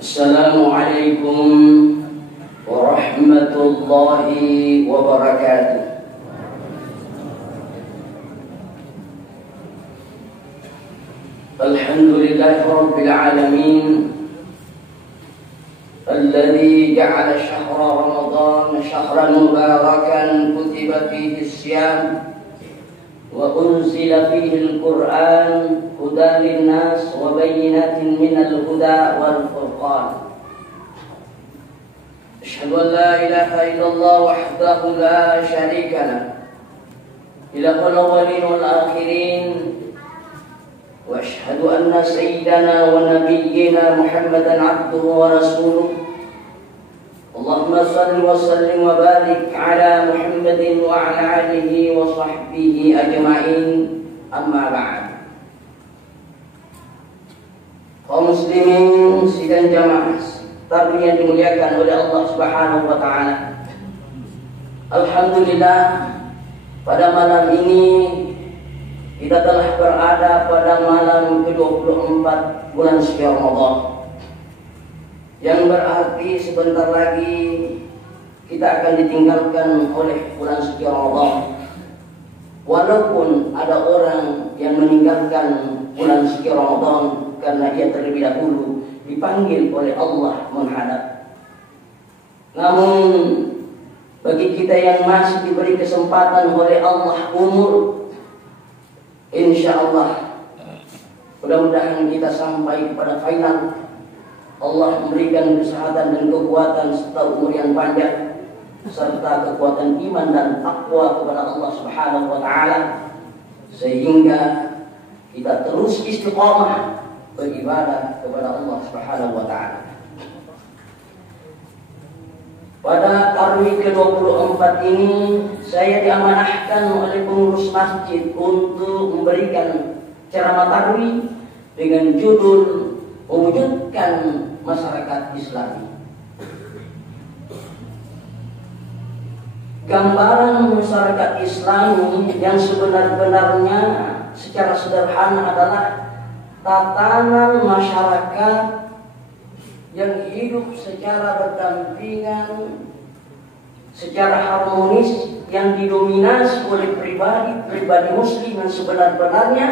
Assalamualaikum warahmatullahi wabarakatuh. Alhamdulillahi rabbil alamin alladzi ja'ala syahra ramadhan syahran mubarakan kutiba fihi as-siyam wa unzila fihi al-Qur'an hudan lin-nas wa bayyinatin minal huda wal furqan. Asyhadu an la ilaha illallah wahdahu la syarika lah, ilahul awwalin wal akhirin, wa asyhadu anna sayyidana wa nabiyyina Muhammadan abduhu wa rasuluh. Allahumma salli wa sallim wa barik ala Muhammadin wa ala alihi wa sahbihi ajma'in, amma ba'd. Kaum muslimin sidang jamaah taklim yang dimuliakan oleh Allah Subhanahu wa taala. Alhamdulillah, pada malam ini kita telah berada pada malam ke-24 bulan suci Ramadan, yang berarti sebentar lagi kita akan ditinggalkan oleh bulan suci Ramadan. Walaupun ada orang yang meninggalkan bulan suci Ramadan karena dia terlebih dahulu dipanggil oleh Allah menghadap. Namun bagi kita yang masih diberi kesempatan oleh Allah umur, insya Allah mudah-mudahan kita sampai kepada final. Allah memberikan kesehatan dan kekuatan serta umur yang panjang, serta kekuatan iman dan takwa kepada Allah Subhanahu wa taala, sehingga kita terus istiqamah beribadah kepada Allah Subhanahu wa taala. Pada tarawih ke-24 ini saya diamanahkan oleh pengurus masjid untuk memberikan ceramah tarawih dengan judul mewujudkan masyarakat Islami. Gambaran masyarakat Islami yang sebenar-benarnya secara sederhana adalah tatanan masyarakat yang hidup secara berdampingan, secara harmonis, yang didominasi oleh pribadi muslim yang sebenar-benarnya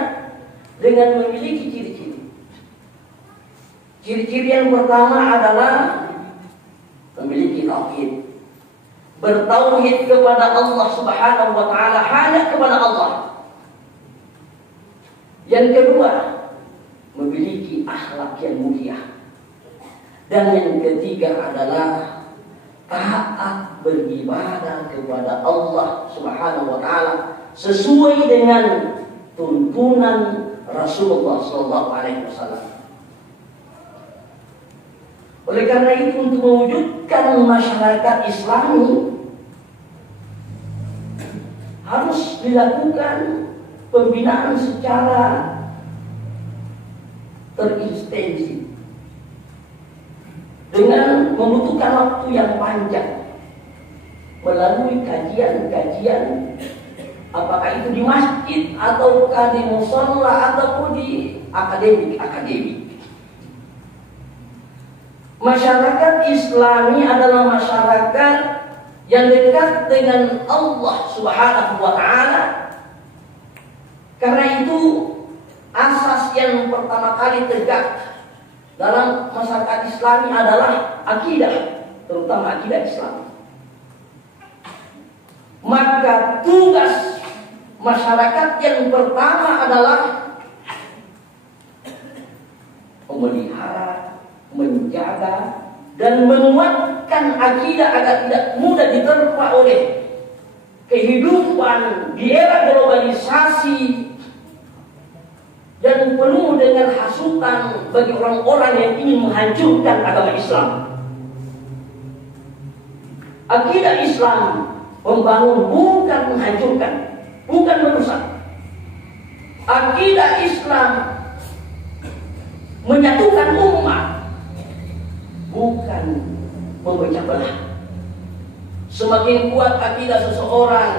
dengan memiliki ciri-ciri. Ciri-ciri yang pertama adalah memiliki tauhid, bertauhid kepada Allah Subhanahu wa taala, hanya kepada Allah. Yang kedua, memiliki akhlak yang mulia. Dan yang ketiga adalah taat beribadah kepada Allah Subhanahu wa taala sesuai dengan tuntunan Rasulullah sallallahu alaihi wasallam. Oleh karena itu, untuk mewujudkan masyarakat Islami harus dilakukan pembinaan secara terintensif dengan membutuhkan waktu yang panjang melalui kajian-kajian, apakah itu di masjid ataukah di mushola ataupun di akademik. Masyarakat Islami adalah masyarakat yang dekat dengan Allah Subhanahu wa taala. Karena itu asas yang pertama kali tegak dalam masyarakat Islami adalah akidah, terutama akidah Islam. Maka tugas masyarakat yang pertama adalah memelihara, menjaga dan menguatkan akidah agar tidak mudah diterpa oleh kehidupan di era globalisasi dan penuh dengan hasutan bagi orang-orang yang ingin menghancurkan agama Islam. Akidah Islam membangun, bukan menghancurkan, bukan merusak. Akidah Islam menyatukan umat, bukan memecah belah. Semakin kuat akidah seseorang,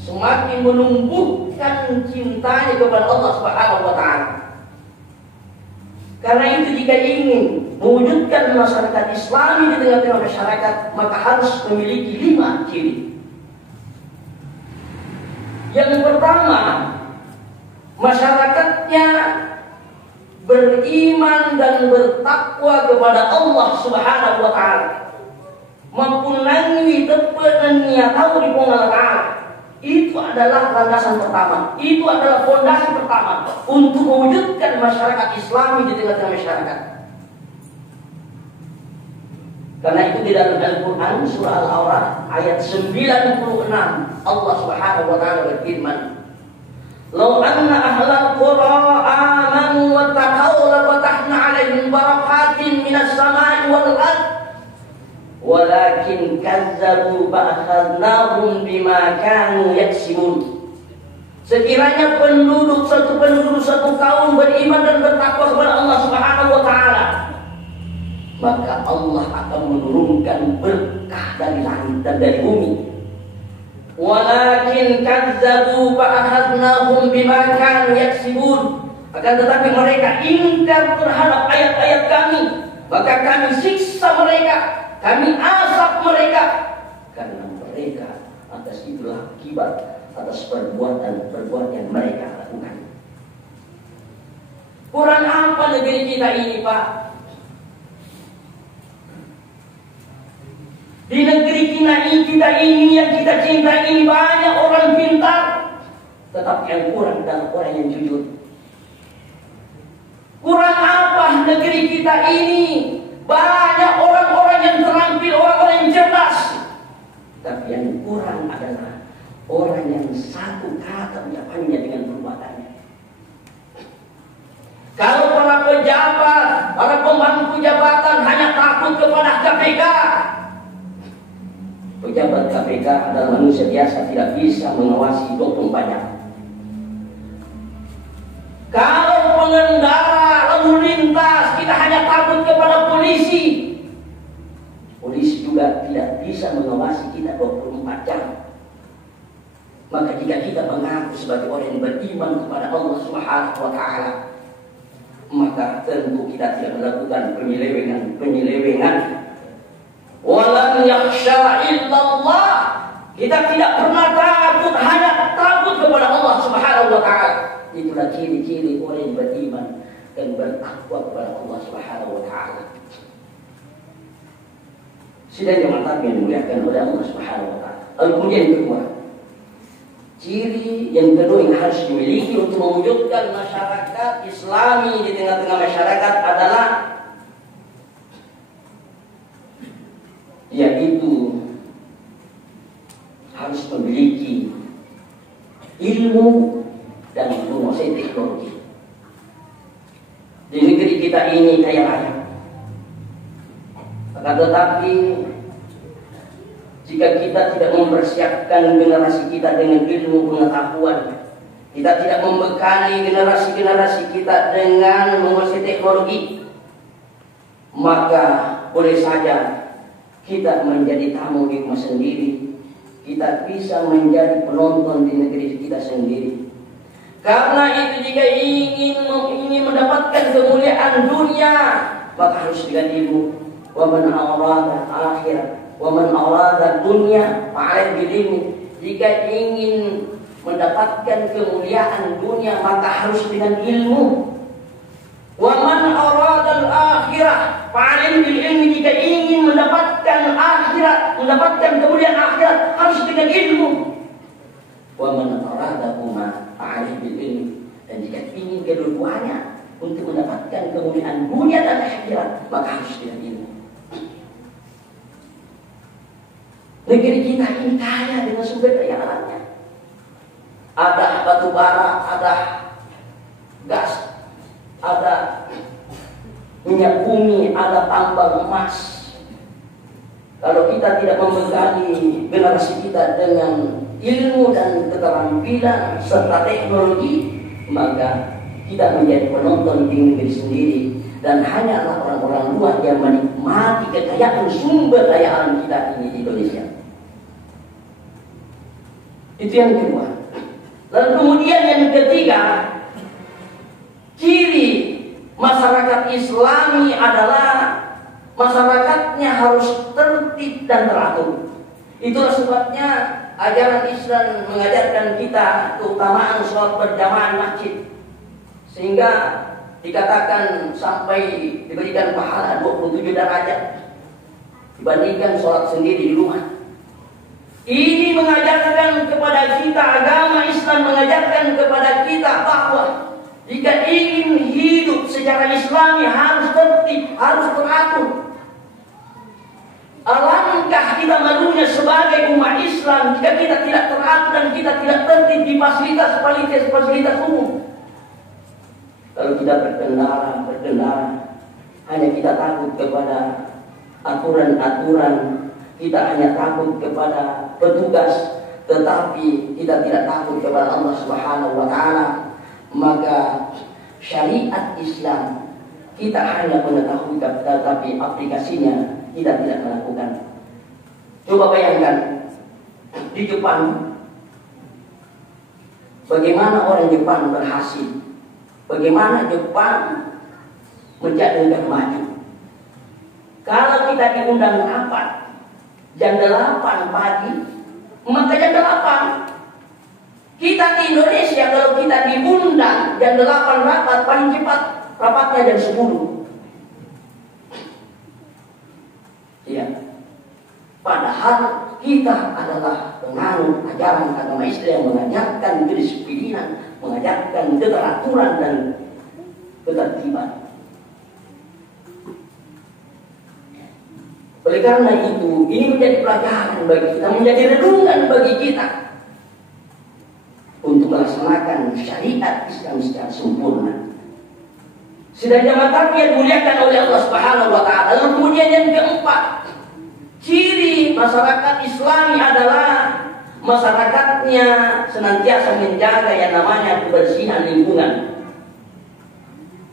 semakin menumbuhkan cintanya kepada Allah Subhanahu wa taala. Karena itu jika ingin mewujudkan masyarakat Islami di tengah-tengah masyarakat, maka harus memiliki 5 ciri. Yang pertama, masyarakatnya beriman dan bertakwa kepada Allah Subhanahu wa taala. Mempunyai tepenan tahu di Allah Ta'ala. Itu adalah landasan pertama. Itu adalah fondasi pertama untuk mewujudkan masyarakat Islami di tengah-tengah masyarakat. Karena itu di dalam Al-Quran surah Al-A'raf ayat 96 Allah Subhanahu wa taala berfirman, "Lau anna ahlal qura amanu wa taqaw la fatahna 'alaihim barakatin minas sama'i wal ardh walakin kazzabu fa'akhadnahum bima kanu yaksibun." Sekiranya satu penduduk satu kaum beriman dan bertakwa kepada Allah Subhanahu wa taala, maka Allah akan menurunkan berkah dari langit dan dari bumi. Walakin kazzabu fa'akhadnahum bima kanu yaksibun. Akan tetapi mereka ingkar terhadap ayat-ayat kami, maka kami siksa mereka, kami azab mereka, karena mereka atas itulah akibat atas perbuatan yang mereka lakukan. Kurang apa negeri kita ini, Pak? Di negeri kita ini yang kita cinta ini banyak orang pintar, tetapi yang kurang adalah orang yang jujur. Kurang apa negeri kita ini? Banyak orang-orang yang terampil, orang-orang yang cerdas, tapi yang kurang adalah orang yang satu kata ucapannya dengan perbuatannya. Kalau para pejabat, para pemangku jabatan hanya takut kepada KPK, pejabat KPK adalah manusia biasa, tidak bisa mengawasi 24 jam. Kalau pengendara lalu lintas kita hanya takut kepada polisi, polisi juga tidak bisa mengawasi kita 24 jam. Maka jika kita mengaku sebagai orang yang beriman kepada Allah Subhanahu wa taala, maka tentu kita tidak melakukan penyelewengan. Walam yakhsha illallah. Kita tidak pernah takut, hanya takut kepada Allah Subhanahu wa taala. Itulah ciri-ciri orang yang beriman dan bertakwa kepada Allah Subhanahu wa taala. Sidang jemaat yang dimuliakan oleh Allah Subhanahu wa taala. Lalu kemudian yang kedua, ciri yang kedua yang harus dimiliki untuk mewujudkan masyarakat Islami di tengah-tengah masyarakat adalah yaitu harus memiliki ilmu dan menguasai teknologi. Di negeri kita ini kaya raya, akan tetapi jika kita tidak mempersiapkan generasi kita dengan ilmu pengetahuan, kita tidak membekali generasi-generasi kita dengan menguasai teknologi, maka boleh saja kita menjadi tamu di rumah sendiri, kita bisa menjadi penonton di negeri kita sendiri. Karena itu jika ingin mendapatkan kemuliaan dunia, maka harus dengan ilmu. Wa man arada akhirah wa man arada dunya fa'alaihi bil ilmi. Jika ingin mendapatkan kemuliaan dunia, maka harus dengan ilmu. Wa man arada al-akhirah fa'alaihi bil ilmi. Jika ingin mendapatkan akhirat, mendapatkan kemuliaan akhirat, harus dengan ilmu. Wa man aradahuma fa'alaihi bil ilmi. Dan jika ingin kedua-duanya untuk mendapatkan kemuliaan dunia dan akhirat, maka harus dengan ilmu. Negeri kita ini kaya dengan sumber daya alamnya. Ada batu bara, ada gas, ada minyak bumi, ada tambang emas. Kalau kita tidak membekali generasi kita dengan ilmu dan keterampilan serta teknologi, maka kita menjadi penonton di negeri sendiri dan hanyalah orang-orang luar yang menikmati kekayaan sumber daya alam kita ini di Indonesia. Itu yang kedua. Lalu kemudian yang ketiga, ciri Masyarakat Islami adalah masyarakatnya harus tertib dan teratur. Itulah sebabnya ajaran Islam mengajarkan kita keutamaan sholat berjamaah di masjid, sehingga dikatakan sampai diberikan pahala 27 derajat dibandingkan sholat sendiri di rumah. Ini mengajarkan kepada kita, agama Islam mengajarkan kepada kita bahwa jika ingin hidup secara Islami harus tertib, harus teratur. Alangkah kita malunya sebagai umat Islam jika kita tidak teratur dan kita tidak tertib di fasilitas umum. Kalau kita berkendara, hanya kita takut kepada aturan-aturan, kita hanya takut kepada petugas, tetapi kita tidak takut kepada Allah Subhanahu wa Ta'ala. Maka syariat Islam kita hanya mengetahui, tetapi aplikasinya kita tidak melakukan. Coba bayangkan di Jepang, bagaimana orang Jepang berhasil, bagaimana Jepang menjadi negara maju. Kalau kita diundang rapat jam 8 pagi, maka jam 8. Kita di Indonesia kalau kita diundang jam 8 rapat, paling cepat rapatnya jam 10. Ya. Padahal kita adalah penganut ajaran agama Islam yang mengajarkan kedisiplinan, mengajarkan keteraturan dan ketertiban. Oleh karena itu, ini menjadi pelajaran bagi kita, menjadi renungan bagi kita untuk melaksanakan syariat Islam secara sempurna. Sedang jamaah yang dimuliakan oleh Allah Subhanahu wa Ta'ala. Lalu kemudian yang keempat, ciri masyarakat Islami adalah masyarakatnya senantiasa menjaga yang namanya kebersihan lingkungan.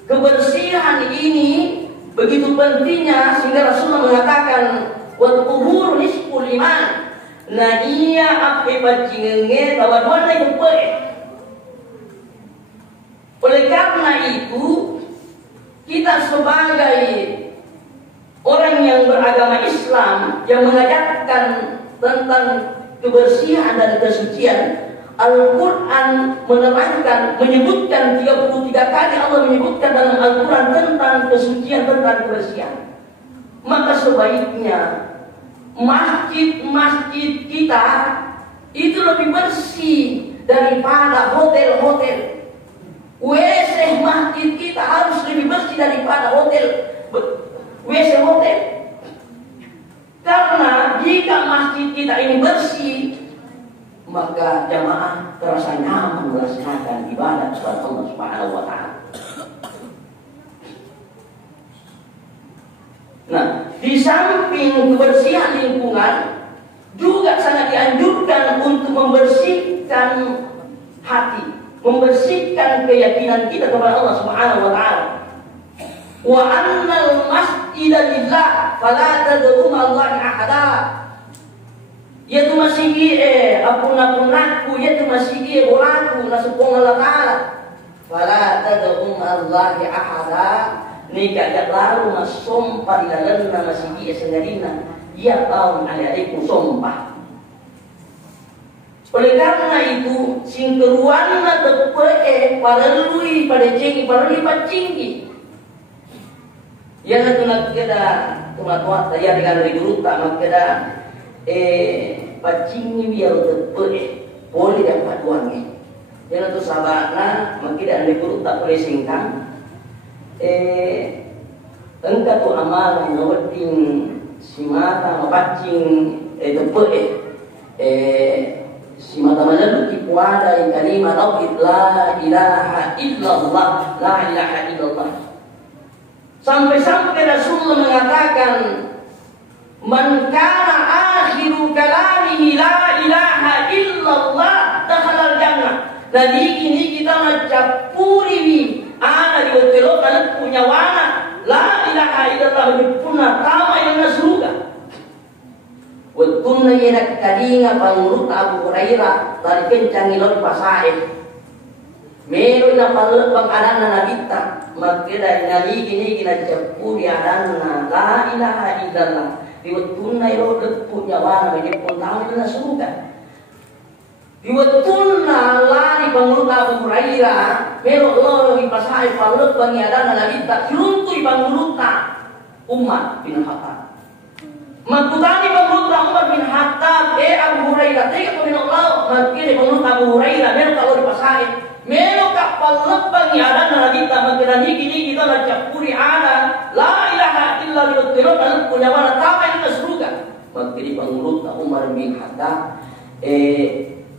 Kebersihan ini begitu pentingnya sehingga Rasulullah mengatakan wal qubur nisful iman. Nah iya apa bacingenge tawaduan lagi pe. Oleh karena itu kita sebagai orang yang beragama Islam yang mengajarkan tentang kebersihan dan kesucian, Al-Quran menerangkan, menyebutkan 33 kali Allah menyebutkan dalam Al-Quran tentang kesucian, tentang kebersihan. Maka sebaiknya masjid-masjid kita itu lebih bersih daripada hotel-hotel. WC masjid kita harus lebih bersih daripada WC hotel. Karena jika masjid kita ini bersih, maka jamaah terasa nyaman melaksanakan ibadah kepada Allah Subhanahu wa Ta'ala. Nah, di samping kebersihan lingkungan, juga sangat dianjurkan untuk membersihkan hati, membersihkan keyakinan kita kepada Allah Subhanahu wa Ta'ala. Wa annal masjida lillah fala tad'u ma'allahi ahada. Yaitu masih apun-apunanku, yaitu masih bolaku nasupong Allah Ta'ala. Fala tad'u ma'allahi ahada. Nika jak lalu sumpah di dalam masih dia sengarina. Dia tahu adik-adikku sumpah. Oleh karena itu, sing keruanna tepe paralui pada cengi, paralui pacinggi. Ya satu nak kita tumat saya dengan guru tak mak kita pacinggi biar tepe boleh dapat uangnya. Ya tu sabana mak kita ada guru tak boleh singkang. Engkau tu amal ngaweting si mata mapacing tepe si mata malam kipuada kalimat tauhid la ilaha illallah, la ilaha illallah. Sampai-sampai Rasulullah mengatakan man kana akhiru kalamihi la ilaha illallah dakhala al-jannah. Jadi ini kita macapuri ada di hotel kan punya wana la ilaha illallah punna kama yang surga. Waktu nak kalinga pangurut Abu Hurairah dari kencang ilon pasae. Meron na palapang adan na nabita, magkida naligi na japuri adan na la ilaha illallah. Diwatun na iro punya wana may puntahan na suga. Diwatun na lari panguluta Abu Hurairah, meron lo ipasay palapang adan na nabita, siluntoy panguluta Umar bin Khattab. Magkutani panguluta Umar bin Khattab, Abu Hurairah, teka po minulaw, magkini panguluta Abu Hurairah, meron ka lo ipasay. Meron ka palapang adan na nabita, magkinaniki kita na capuri ada, la ilaha illa liwatiro, na punya wana tama yung nasruga. Magkini pangulut na Umar bin Khattab,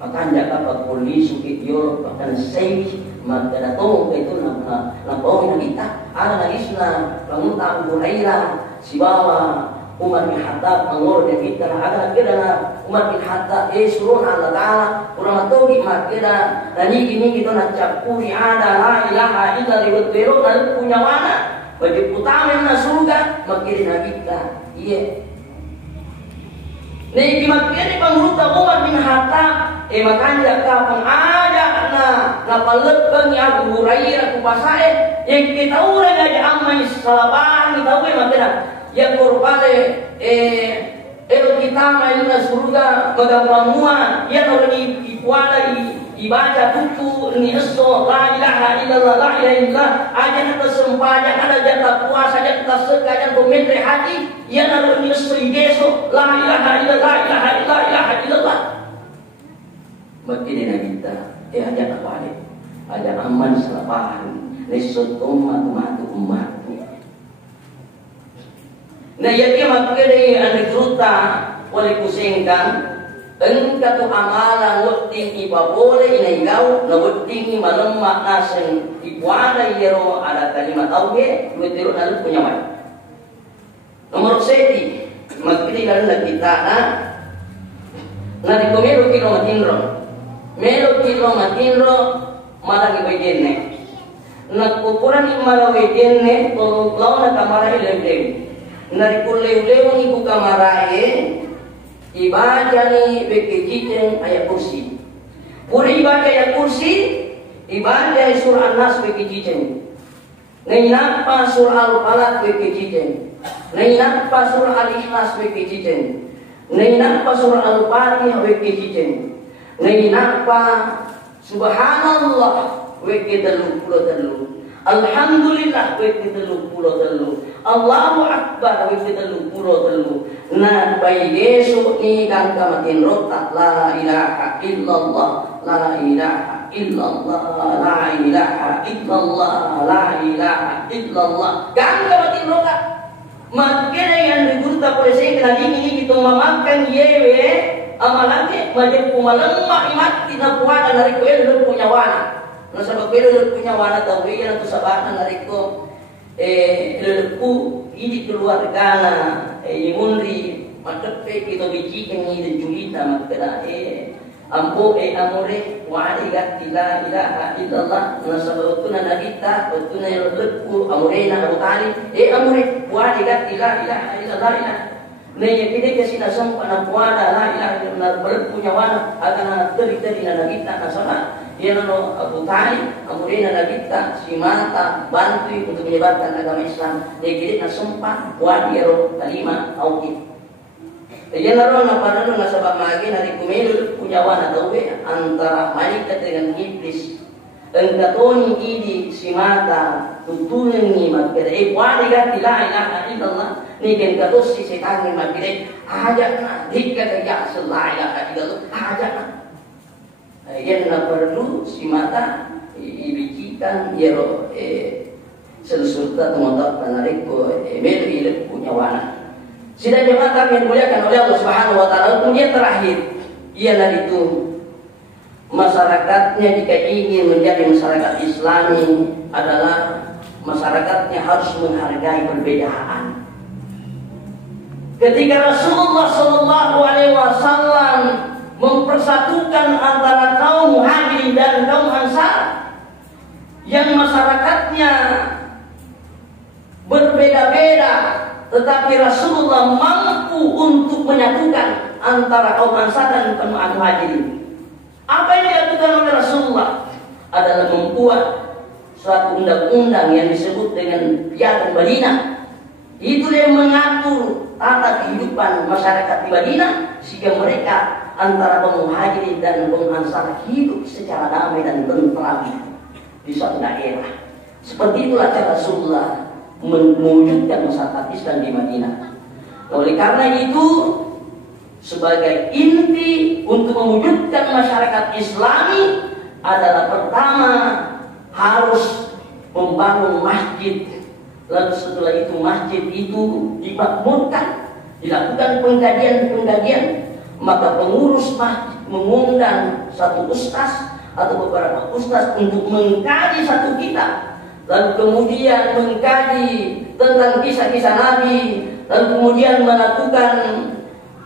makanya kapag polisi kityor, pakan say, magkanatong, ito na bawin na kita, ada na isna, pangulut na Abu Hurairah, si bawa, Umar bin Khattab mangor dan kita ada kira na Umar bin Khattab suruh Allah Taala kurang matogi mak kira dan ini kita nak capuri ada la ilaha illa liwatiro dan punya wana bagi utama na surga makiri na kita iya nih makiri pangruta Umar bin Khattab makanya ka pengaja na palebang Abu Hurairah kupasae yang kita udah aja amai salaban kita udah makira yang berbalik kita main na surga magampamuan yan orang ipuala ibadah tutu ni eso la ilaha illallah la ilaha illallah aja kita sempanya ada jatah puasa jatah sekajan pementre hati yan orang eso igeso la ilaha illallah la ilaha illallah makin kita aja balik aja aman selapahan lesot umat Nah jadi makanya ane gruta wali kusengkan engkau amalan wuting iba boleh ina igaw na wuting malemmak nasen ipuada yero ada kalimat tauhid wetiro nalu punya mai. Nomor seti makanya dalam kita na di komero kilo matinro malang ibajenne na kukuran imala wejenne kalau lawan kamara ilem Nari kuleu-leu ni buka marahe ibadah ni bekejiten ayat kursi. Puri ibadah ayat kursi ibadah surah An-Nas bekejiten. Nai napa surah Al-Falaq bekejiten. Nai napa surah Al-Ikhlas bekejiten. Nai napa surah Al-Fatihah bekejiten. Nai napa subhanallah bekejiten. Alhamdulillah wek telu pulo telu Allahu Akbar wek telu pulo telu na bayi Yesu ni kang kamatin rotak la ilaha illallah la ilaha illallah la ilaha illallah la ilaha illallah kang kamatin rotak makanya yang digurta polisi kena ini gitu memakan yewe amalake majek pumalemah imati na puada dari kuel punya wana nasa pagpilo punya wana tawin ang tusabatan na riko lelepu hindi keluarga na imunri matapay kito bijikan ni dan julita magkala ampo amore wali gati la ilaha illallah nasa pagpilo na nalita pagpilo na lelepu amore na utali amore wali gati la ilaha illallah Naya kini kasi nasampa na puwada la ilaha illallah punya wana akan na teri-teri na nagita na sana yan ano Abu Talib amurin na nagita si Mata bantu untuk menyebarkan agama Islam dia kini nasampa wadi ero kalima awkit yan na na panalo na sabab magi na rikumelo punya wana dawe antara malaikat dengan iblis ang katoni idi si Mata tutunan ni magkira wadi gati la ilaha illallah ni kan kados si setan ni magkira ajak na dikkat ya la ilaha illallah ajak na yan na perlu si Mata ibijikan yero selusurta tumantak panarik ko melo ilip punya wana sida jemaah yang dimuliakan oleh Allah Subhanahu wa taala. Kemudian terakhir ialah itu masyarakatnya jika ingin menjadi masyarakat Islami adalah masyarakatnya harus menghargai perbedaan. Ketika Rasulullah Shallallahu Alaihi Wasallam mempersatukan antara kaum Muhajirin dan kaum Ansar yang masyarakatnya berbeda-beda, tetapi Rasulullah mampu untuk menyatukan antara kaum Ansar dan kaum Muhajirin. Apa yang dilakukan oleh Rasulullah? adalah membuat suatu undang-undang yang disebut dengan Piagam Madinah. Itu yang mengatur tata kehidupan masyarakat di Madinah sehingga mereka antara muhajirin dan ansar hidup secara damai dan tentram di suatu daerah. Seperti itulah cara Rasulullah mewujudkan masyarakat Islam di Madinah. Oleh karena itu, sebagai inti untuk mewujudkan masyarakat Islami adalah pertama harus membangun masjid. Lalu setelah itu masjid itu dimakmurkan, dilakukan pengkajian-pengkajian, maka pengurus masjid mengundang satu ustaz atau beberapa ustaz untuk mengkaji satu kitab, lalu kemudian mengkaji tentang kisah-kisah Nabi, lalu kemudian melakukan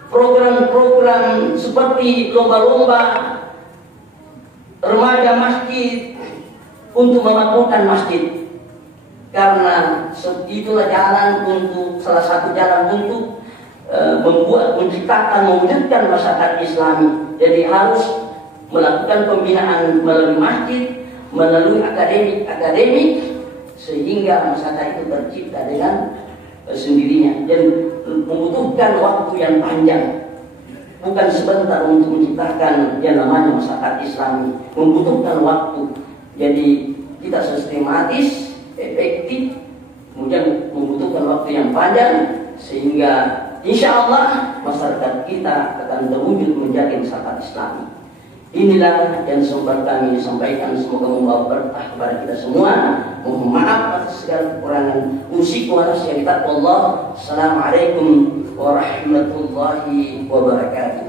program-program seperti lomba-lomba remaja masjid untuk memakmurkan masjid. Karena itulah jalan untuk salah satu jalan untuk menciptakan, mewujudkan masyarakat Islami. Jadi harus melakukan pembinaan melalui masjid, melalui akademik, sehingga masyarakat itu tercipta dengan sendirinya dan membutuhkan waktu yang panjang. Bukan sebentar untuk menciptakan yang namanya masyarakat Islami, membutuhkan waktu. Jadi kita sistematis, efektif, kemudian membutuhkan waktu yang panjang, sehingga insya Allah masyarakat kita akan terwujud menjadi masyarakat Islami. Inilah yang sempat kami sampaikan, semoga membawa berkah kepada kita semua. Mohon maaf atas segala kekurangan. Usiku wa nafsi Allah. Assalamualaikum warahmatullahi wabarakatuh.